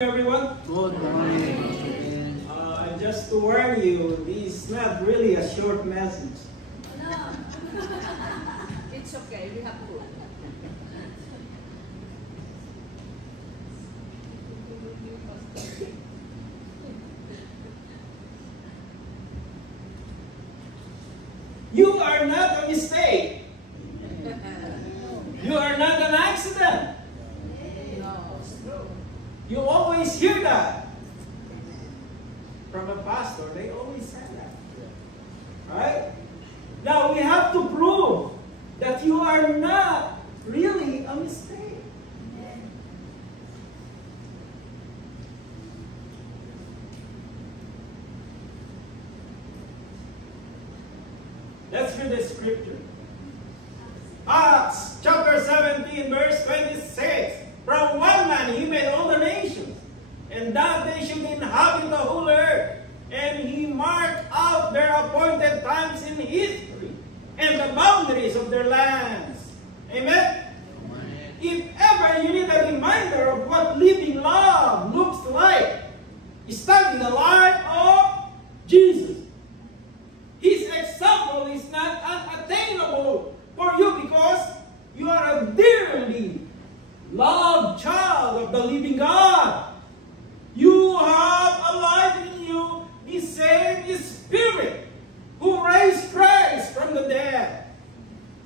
Everyone. Good morning. Just to warn you, this is not really a short message. No. It's okay, we have food. You are not a mistake. You are not an accident. You always hear that from a pastor. They always say that. Right? Now we have to prove that you are not really a mistake. Let's read the scripture. Acts chapter 17 verse 26. From one man he made all the nations, and that they should inhabit the whole earth. And he marked out their appointed times in history, and the boundaries of their lands. Amen? Amen. If ever you need a reminder of what living love looks like, study the life of Jesus. His example is not unattainable for you because you are a dearly loved child of the living God. You have alive in you the same Spirit who raised Christ from the dead.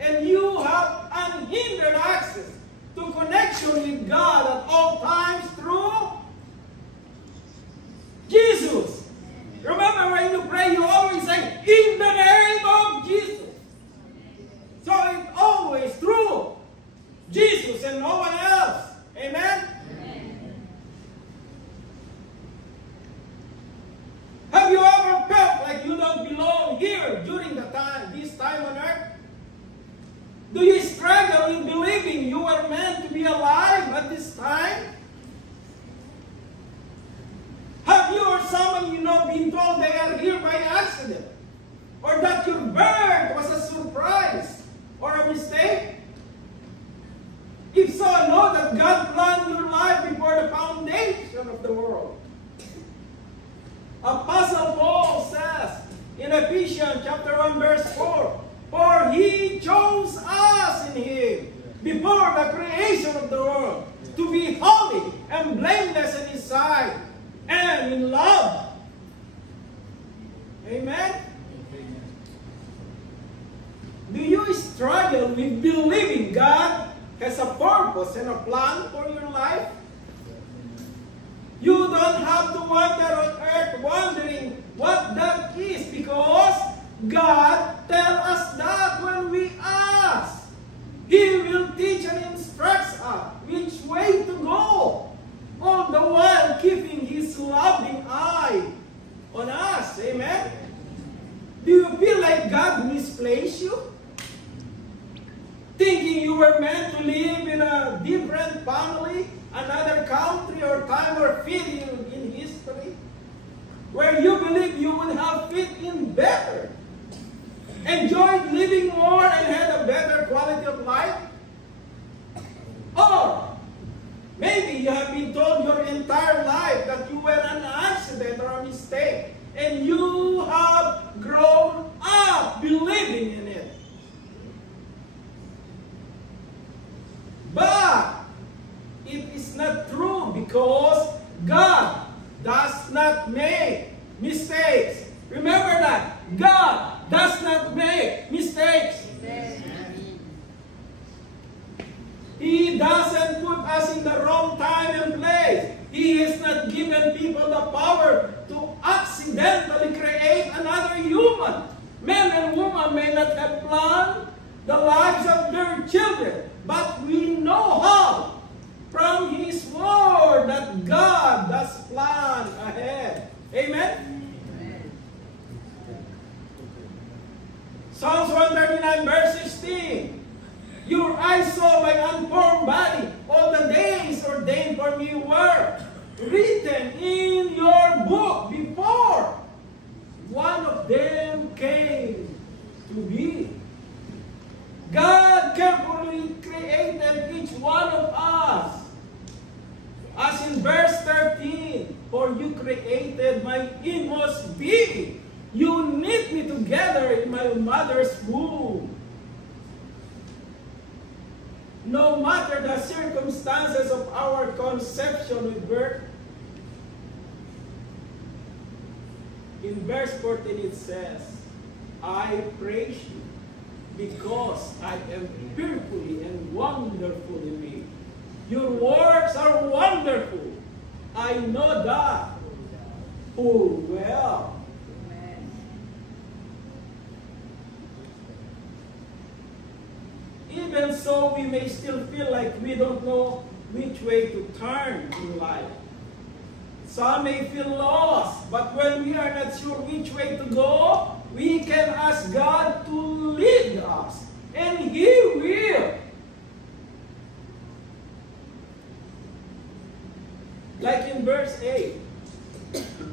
And you have unhindered access to connection with God at all times through Jesus. Remember, when you pray, you always say, in the name of Jesus. So it's always through Jesus and no one else. Amen? Amen? Have you ever felt like you don't belong here during this time on earth? Do you struggle in believing you were meant to be alive at this time? Have you or someone you know been told they are here by accident? Or that your birth was a surprise or a mistake? If so, know that God planned your life before the foundation of the world. Apostle Paul says in Ephesians chapter 1 verse 4, for He chose us in Him before the creation of the world to be holy and blameless in His sight and in love. Amen? Do you struggle with believing God has a purpose and a plan for your life? You don't have to wander on earth wondering what that is, because God tells us that when we ask. He will teach and instruct us which way to go, all the while keeping His loving eye on us. Amen? Do you feel like God misplaced you? Thinking you were meant to live in a different family, another country or time or field in history, where you believe you would have fit in better, enjoyed living more, and had a better quality of life? Or maybe you have been told your entire life that you were an accident or a mistake, and you have grown up believing in it. But it is not true, because God does not make mistakes. Remember that. God does not make mistakes. He doesn't put us in the wrong time and place. He has not given people the power to accidentally create another human. Men and women may not have planned the lives of their children, but we know how from His Word that God does plan ahead. Amen? Amen. Psalms 139 verse 16. Your eyes saw my unformed body. All the days ordained for me were written in your book before one of them came to be. God carefully created each one of us. As in verse 13, for you created my inmost being. You knit me together in my mother's womb. No matter the circumstances of our conception with birth, in verse 14 it says, I praise you because I am fearfully and wonderfully made. Your works are wonderful. I know that full well. Even so, we may still feel like we don't know which way to turn in life. Some may feel lost, but when we are not sure which way to go, we can ask God to lead us, and He will. Like in verse 8,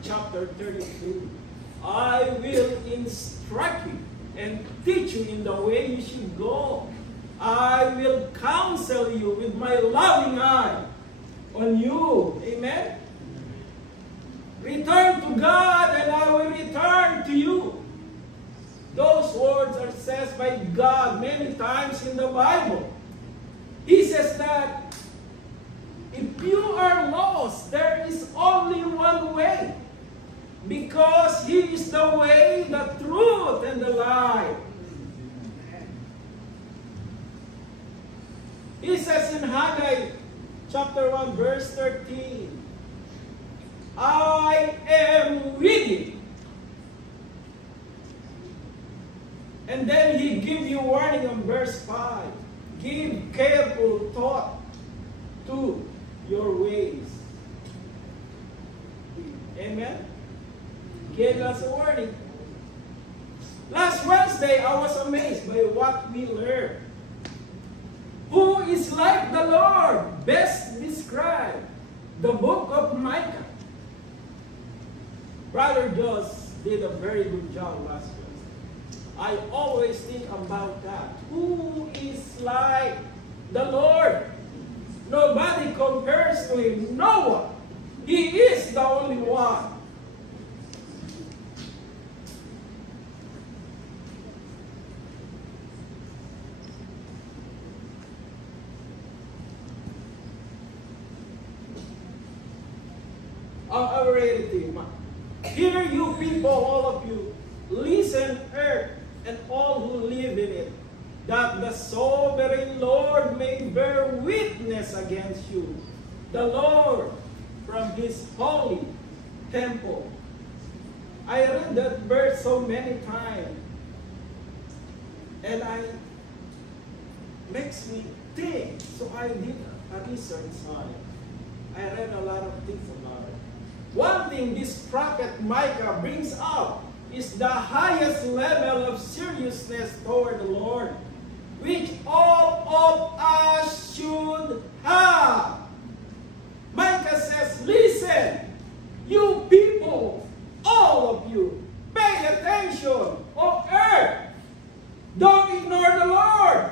chapter 32, I will instruct you and teach you in the way you should go. I will counsel you with my loving eye on you. Amen? Return to God and I will return to you. Those words are said by God many times in the Bible. He says that if you are lost, there is only one way. Because He is the way, the truth, and the life. He says in Haggai chapter 1 verse 13, I am with you. And then He gives you warning on verse 5. Give careful thought to your ways. Amen? Gave us a warning. Last Wednesday, I was amazed by what we learned. Who is like the Lord? Best described. The book of Micah. Brother Joss did a very good job last Wednesday. I always think about that. Who is like the Lord? Nobody compares to Him. No one. He is the only one. Our reality. Hear you people, all of you, listen, earth, and all who live in it, that the sovereign Lord may bear witness against you, the Lord from His holy temple. I read that verse so many times, and it makes me think. So I did a research on it. I read a lot of things about it. One thing this prophet Micah brings up is the highest level of seriousness toward the Lord, which all of us should have. Micah says, listen, you people, all of you, pay attention, O earth. Don't ignore the Lord.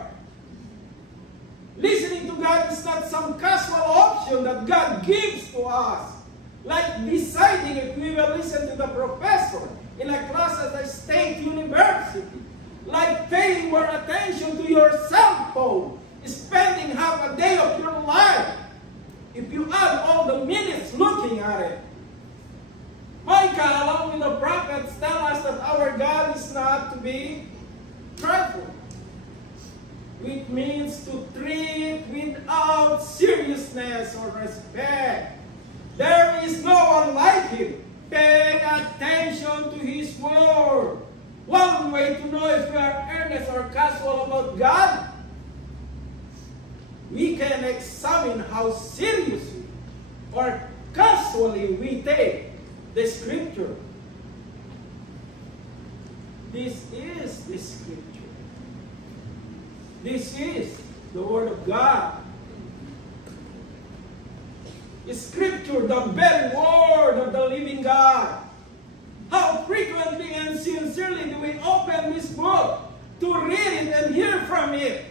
Listening to God is not some casual option that God gives to us. Like deciding if we will listen to the professor in a class at a state university. Like paying more attention to your cell phone, spending half a day of your life. If you add all the minutes looking at it. Micah, along with the prophets, tell us that our God is not to be trifled. Which means to treat without seriousness or respect. There is no one like Him. Pay attention to His word. One way to know if we are earnest or casual about God, we can examine how seriously or casually we take the Scripture. This is the Scripture. This is the Word of God. Scripture, the very word of the living God. How frequently and sincerely do we open this book to read it and hear from it?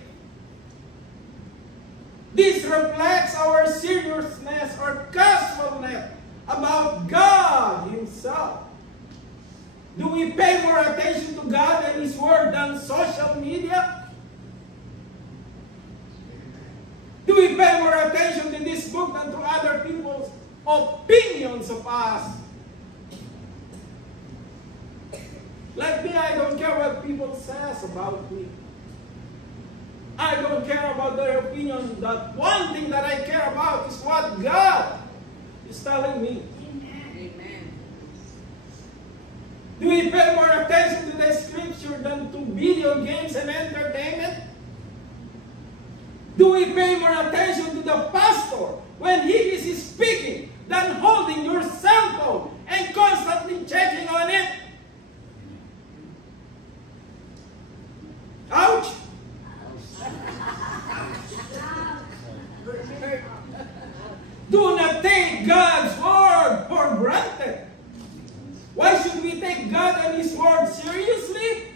This reflects our seriousness or casualness about God Himself? Do we pay more attention to God and His Word than social media? Do we pay more attention to this book than to other people's opinions of us? Like me, I don't care what people says about me. I don't care about their opinion. That one thing that I care about is what God is telling me. Amen. Do we pay more attention to the Scripture than to video games and entertainment? Do we pay more attention to the pastor when he is speaking than holding your cell phone and constantly checking on it? Ouch! Do not take God's word for granted. Why should we take God and His word seriously?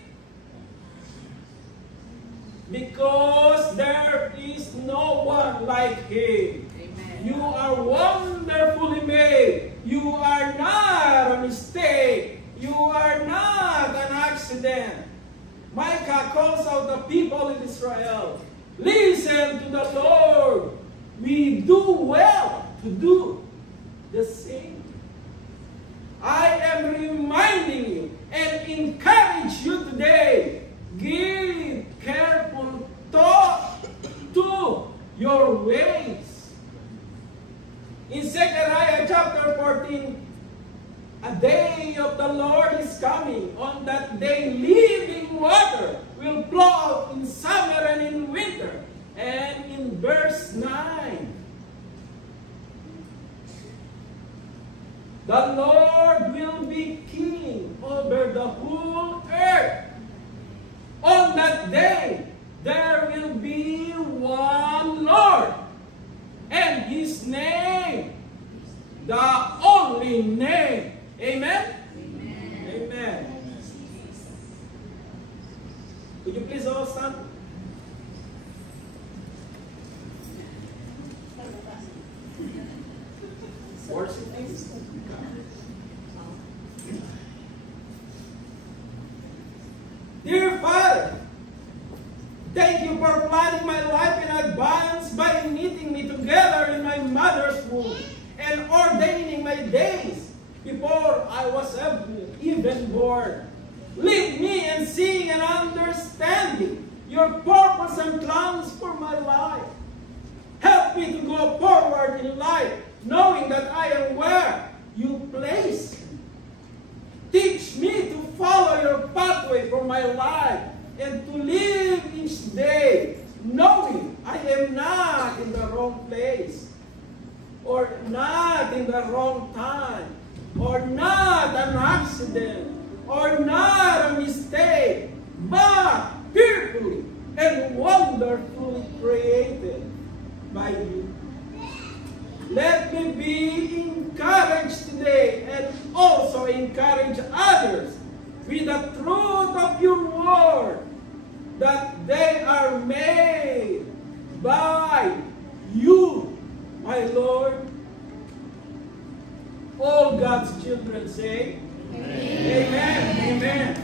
Because there is no one like Him. Amen. You are wonderfully made. You are not a mistake. You are not an accident. Micah calls out the people in Israel. Listen to the Lord. We do well to do the same. I am reminding you and encourage you today. Give careful thought to your ways. In Zechariah chapter 14, a day of the Lord is coming. On that day, living water will flow out in summer and in winter. And in verse 9, the Lord will be king over the whole earth. On that day, there will be one Lord, and His name, the only name. Amen? Amen. Amen. Would you please all stand? Worship, please. Dear Father, thank you for planning my life in advance by knitting me together in my mother's womb and ordaining my days before I was even born. Lead me in seeing and understanding your purpose and plans for my life. Help me to go forward in life, knowing that I am where you place me. Teach me to follow your pathway for my life and to live each day, knowing I am not in the wrong place, or not in the wrong time, or not an accident, or not a mistake, but fearfully and wonderfully created by you. Let me be encouraged today and also encourage others with the truth of your word, that they are made by you, my Lord. All God's children say, Amen. Amen. Amen.